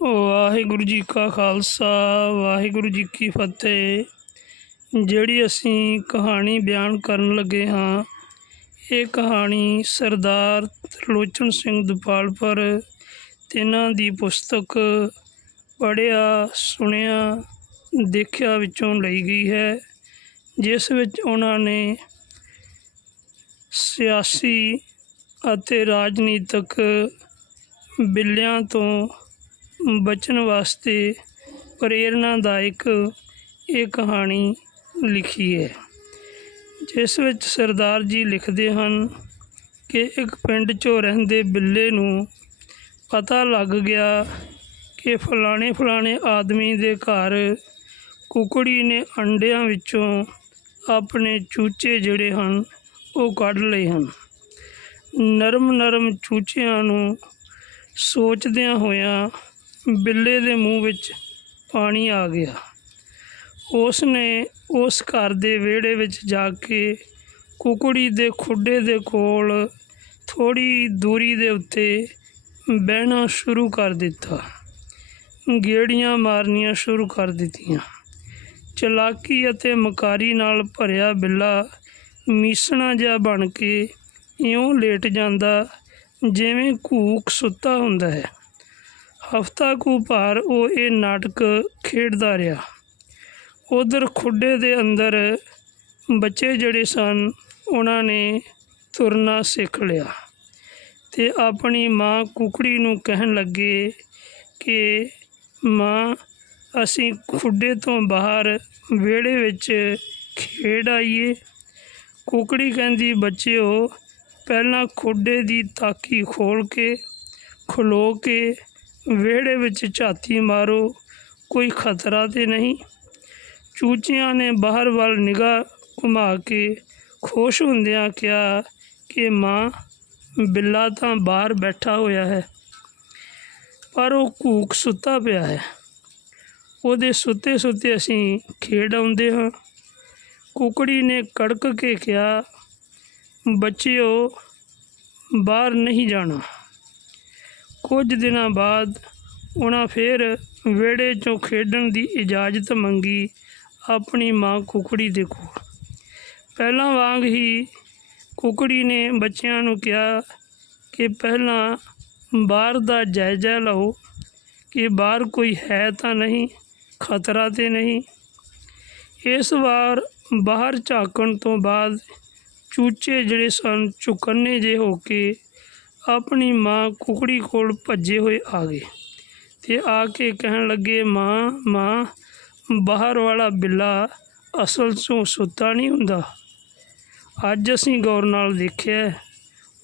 ਵਾਹਿਗੁਰੂ ਜੀ ਕਾ ਖਾਲਸਾ, ਵਾਹਿਗੁਰੂ ਜੀ ਕੀ ਫਤਿਹ। ਜਿਹੜੀ ਅਸੀਂ ਕਹਾਣੀ ਬਿਆਨ ਕਰਨ ਲੱਗੇ ਹਾਂ, ਇਹ ਕਹਾਣੀ ਸਰਦਾਰ ਤਰਲੋਚਨ ਸਿੰਘ ਦੁਪਾਲਪੁਰ ਤਿੰਨਾਂ ਦੀ ਪੁਸਤਕ ਪੜ੍ਹਿਆ, ਸੁਣਿਆ, ਦੇਖਿਆ ਵਿੱਚੋਂ ਲਈ ਗਈ ਹੈ, ਜਿਸ ਵਿੱਚ ਉਹਨਾਂ ਨੇ ਸਿਆਸੀ ਅਤੇ ਰਾਜਨੀਤਿਕ ਬਿੱਲਿਆਂ ਤੋਂ ਬਚਣ ਵਾਸਤੇ ਪ੍ਰੇਰਨਾਦਾਇਕ ਇਹ ਕਹਾਣੀ ਲਿਖੀ ਹੈ। ਜਿਸ ਵਿੱਚ ਸਰਦਾਰ ਜੀ ਲਿਖਦੇ ਹਨ ਕਿ ਇੱਕ ਪਿੰਡ 'ਚੋਂ ਰਹਿੰਦੇ ਬਿੱਲੇ ਨੂੰ ਪਤਾ ਲੱਗ ਗਿਆ ਕਿ ਫਲਾਣੇ ਫਲਾਣੇ ਆਦਮੀ ਦੇ ਘਰ ਕੁਕੜੀ ਨੇ ਅੰਡਿਆਂ ਵਿੱਚੋਂ ਆਪਣੇ ਚੂਚੇ ਜਿਹੜੇ ਹਨ ਉਹ ਕੱਢ ਲਏ ਹਨ। ਨਰਮ ਨਰਮ ਚੂਚਿਆਂ ਨੂੰ ਸੋਚਦਿਆਂ ਹੋਇਆਂ ਬਿੱਲੇ ਦੇ ਮੂੰਹ ਵਿੱਚ ਪਾਣੀ ਆ ਗਿਆ। ਉਸ ਨੇ ਉਸ ਘਰ ਦੇ ਵਿਹੜੇ ਵਿੱਚ ਜਾ ਕੇ ਕੁਕੜੀ ਦੇ ਖੁੱਡੇ ਦੇ ਕੋਲ ਥੋੜੀ ਦੂਰੀ ਦੇ ਉੱਤੇ ਬਹਿਣਾ ਸ਼ੁਰੂ ਕਰ ਦਿੱਤਾ। ਗੇੜੀਆਂ ਮਾਰਨੀਆਂ ਸ਼ੁਰੂ ਕਰ ਦਿੱਤੀਆਂ। ਚਲਾਕੀ ਅਤੇ ਮਕਾਰੀ ਨਾਲ ਭਰਿਆ ਬਿੱਲਾ ਮੀਸਣਾ ਜਿਹਾ ਬਣ ਕੇ ਇਉਂ ਲੇਟ ਜਾਂਦਾ ਜਿਵੇਂ ਘੂਕ ਸੁੱਤਾ ਹੁੰਦਾ ਹੈ। ਹਫਤਾ ਕੁ ਭਾਰ ਉਹ ਇਹ ਨਾਟਕ ਖੇਡਦਾ ਰਿਹਾ। ਉਧਰ ਖੁੱਡੇ ਦੇ ਅੰਦਰ ਬੱਚੇ ਜਿਹੜੇ ਸਨ, ਉਹਨਾਂ ਨੇ ਤੁਰਨਾ ਸਿੱਖ ਲਿਆ ਤੇ ਆਪਣੀ ਮਾਂ ਕੁਕੜੀ ਨੂੰ ਕਹਿਣ ਲੱਗੇ ਕਿ, ਮਾਂ, ਅਸੀਂ ਖੁੱਡੇ ਤੋਂ ਬਾਹਰ ਵਿਹੜੇ ਵਿੱਚ ਖੇਡ ਆਈਏ। ਕੁਕੜੀ ਕਹਿੰਦੀ, ਬੱਚਿਓ, ਪਹਿਲਾਂ ਖੁੱਡੇ ਦੀ ਤਾਕੀ ਖੋਲ ਕੇ, ਖਲੋ ਕੇ ਵਿਹੜੇ ਵਿੱਚ ਝਾਤੀ ਮਾਰੋ, ਕੋਈ ਖਤਰਾ ਤੇ ਨਹੀਂ। ਚੂਚਿਆਂ ਨੇ ਬਾਹਰ ਵੱਲ ਨਿਗਾਹ ਘੁਮਾ ਕੇ ਖੁਸ਼ ਹੁੰਦਿਆਂ ਕਿਹਾ ਕਿ ਮਾਂ, ਬਿੱਲਾ ਤਾਂ ਬਾਹਰ ਬੈਠਾ ਹੋਇਆ ਹੈ, ਪਰ ਉਹ ਘੂਕ ਸੁੱਤਾ ਪਿਆ ਹੈ। ਉਹਦੇ ਸੁੱਤੇ ਸੁੱਤੇ ਅਸੀਂ ਖੇਡ ਆਉਂਦੇ ਹਾਂ। ਕੁਕੜੀ ਨੇ ਕੜਕ ਕੇ ਕਿਹਾ, ਬੱਚਿਓ, ਬਾਹਰ ਨਹੀਂ ਜਾਣਾ। ਕੁਝ ਦਿਨਾਂ ਬਾਅਦ ਉਹਨਾਂ ਫਿਰ ਵਿਹੜੇ 'ਚੋਂ ਖੇਡਣ ਦੀ ਇਜਾਜ਼ਤ ਮੰਗੀ। ਆਪਣੀ ਮਾਂ ਕੁਕੜੀ ਦੇ ਕੋਲ। ਪਹਿਲਾਂ ਵਾਂਗ ਹੀ ਕੁਕੜੀ ਨੇ ਬੱਚਿਆਂ ਨੂੰ ਕਿਹਾ ਕਿ ਪਹਿਲਾਂ ਬਾਹਰ ਦਾ ਜਾਇਜ਼ਾ ਲਓ, ਕਿ ਬਾਹਰ ਕੋਈ ਹੈ ਤਾਂ ਨਹੀਂ, ਖਤਰਾ ਤੇ ਨਹੀਂ। ਇਸ ਵਾਰ ਬਾਹਰ ਝਾਕਣ ਤੋਂ ਬਾਅਦ ਚੂਚੇ ਜਿਹੜੇ ਸਨ, ਚੁਕੰਨੇ ਜੇ ਹੋ ਕੇ ਆਪਣੀ ਮਾਂ ਕੁਕੜੀ ਕੋਲ ਭੱਜੇ ਹੋਏ ਆ ਗਏ ਤੇ ਆ ਕੇ ਕਹਿਣ ਲੱਗੇ, ਮਾਂ ਮਾਂ, ਬਾਹਰ ਵਾਲਾ ਬਿੱਲਾ ਅਸਲ 'ਚੋਂ ਸੁੱਤਾ ਨਹੀਂ ਹੁੰਦਾ। ਅੱਜ ਅਸੀਂ ਗੌਰ ਨਾਲ ਦੇਖਿਆ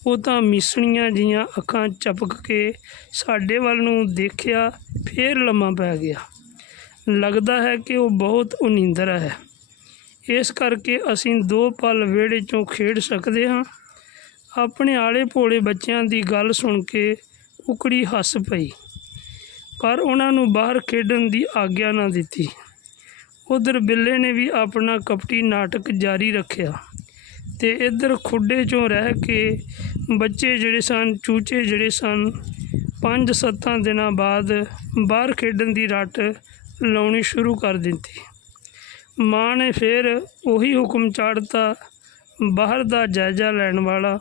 ਉਹ ਤਾਂ ਮਿਸਣੀਆਂ ਜੀਆਂ ਅੱਖਾਂ ਚਪਕ ਕੇ ਸਾਡੇ ਵੱਲ ਨੂੰ ਦੇਖਿਆ, ਫੇਰ ਲੰਮਾ ਪੈ ਗਿਆ। ਲੱਗਦਾ ਹੈ ਕਿ ਉਹ ਬਹੁਤ ਉਨੀਂਦਰ ਹੈ। ਇਸ ਕਰਕੇ ਅਸੀਂ ਦੋ ਪਲ ਵਿਹੜੇ 'ਚੋਂ ਖੇਡ ਸਕਦੇ ਹਾਂ। ਆਪਣੇ ਆਲੇ ਭੋਲੇ ਬੱਚਿਆਂ ਦੀ ਗੱਲ ਸੁਣ ਕੇ ਕੁਕੜੀ ਹੱਸ ਪਈ। ਪਰ ਉਹਨਾਂ ਨੂੰ ਬਾਹਰ ਖੇਡਣ ਦੀ ਆਗਿਆ ਨਾ ਦਿੱਤੀ। ਉਧਰ ਬਿੱਲੇ ਨੇ ਵੀ ਆਪਣਾ ਕਪਟੀ ਨਾਟਕ ਜਾਰੀ ਰੱਖਿਆ ਤੇ ਇੱਧਰ ਖੁੱਡੇ 'ਚੋਂ ਰਹਿ ਕੇ ਬੱਚੇ ਜਿਹੜੇ ਸਨ, ਚੂਚੇ ਜਿਹੜੇ ਸਨ, ਪੰਜ ਸੱਤਾਂ ਦਿਨਾਂ ਬਾਅਦ ਬਾਹਰ ਖੇਡਣ ਦੀ ਰੱਟ ਲਾਉਣੀ ਸ਼ੁਰੂ ਕਰ ਦਿੱਤੀ। ਮਾਂ ਨੇ ਫਿਰ ਉਹੀ ਹੁਕਮ ਚਾੜਤਾ, ਬਾਹਰ ਦਾ ਜਾਇਜ਼ਾ ਲੈਣ ਵਾਲਾ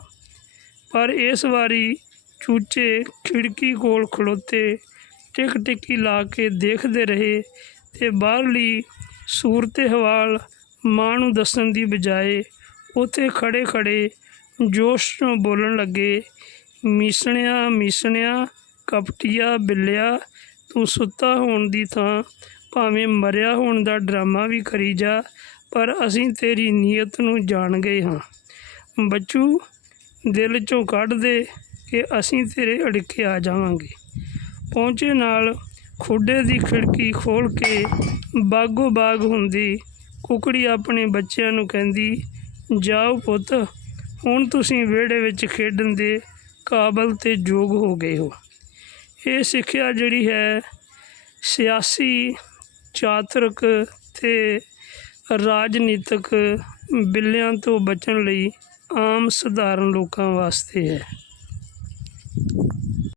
ਪਰ ਇਸ ਵਾਰੀ ਚੂਚੇ ਖਿੜਕੀ ਕੋਲ ਖਲੋਤੇ ਟਿਕ ਟਿਕੀ ਲਾ ਕੇ ਦੇਖਦੇ ਰਹੇ ਤੇ ਬਾਹਰਲੀ ਸੂਰਤ ਹਵਾਲ ਮਾਂ ਨੂੰ ਦੱਸਣ ਦੀ ਬਜਾਏ ਉੱਥੇ ਖੜੇ ਖੜੇ ਜੋਸ਼ ਤੋਂ ਬੋਲਣ ਲੱਗੇ, ਮੀਸਣਿਆ ਮੀਸਣਿਆ, ਕਪਟੀਆ ਬਿੱਲਿਆ, ਤੂੰ ਸੁੱਤਾ ਹੋਣ ਦੀ ਥਾਂ, ਭਾਵੇਂ ਮਰਿਆ ਹੋਣ ਦਾ ਡਰਾਮਾ ਵੀ ਕਰੀ ਜਾ, ਪਰ ਅਸੀਂ ਤੇਰੀ ਨੀਅਤ ਨੂੰ ਜਾਣ ਗਏ ਹਾਂ। ਬੱਚੂ ਦਿਲ ਚੋਂ ਕੱਢ ਦੇ ਕਿ ਅਸੀਂ ਤੇਰੇ ਅੜਿੱਕੇ ਆ ਜਾਵਾਂਗੇ। ਪਹੁੰਚੇ ਨਾਲ ਖੁੱਡੇ ਦੀ ਖਿੜਕੀ ਖੋਲ ਕੇ ਬਾਗੋ ਬਾਗ ਹੁੰਦੀ ਕੁਕੜੀ ਆਪਣੇ ਬੱਚਿਆਂ ਨੂੰ ਕਹਿੰਦੀ, ਜਾਓ ਪੁੱਤ, ਹੁਣ ਤੁਸੀਂ ਵਿਹੜੇ ਵਿੱਚ ਖੇਡਣ ਦੇ ਕਾਬਲ ਤੇ ਯੋਗ ਹੋ ਗਏ ਹੋ। ਇਹ ਸਿੱਖਿਆ ਜਿਹੜੀ ਹੈ, ਸਿਆਸੀ, ਚਾਤਰਕ ਤੇ ਰਾਜਨੀਤਿਕ ਬਿੱਲਿਆਂ ਤੋਂ ਬਚਣ ਲਈ ਆਮ ਸਧਾਰਨ ਲੋਕਾਂ ਵਾਸਤੇ ਹੈ।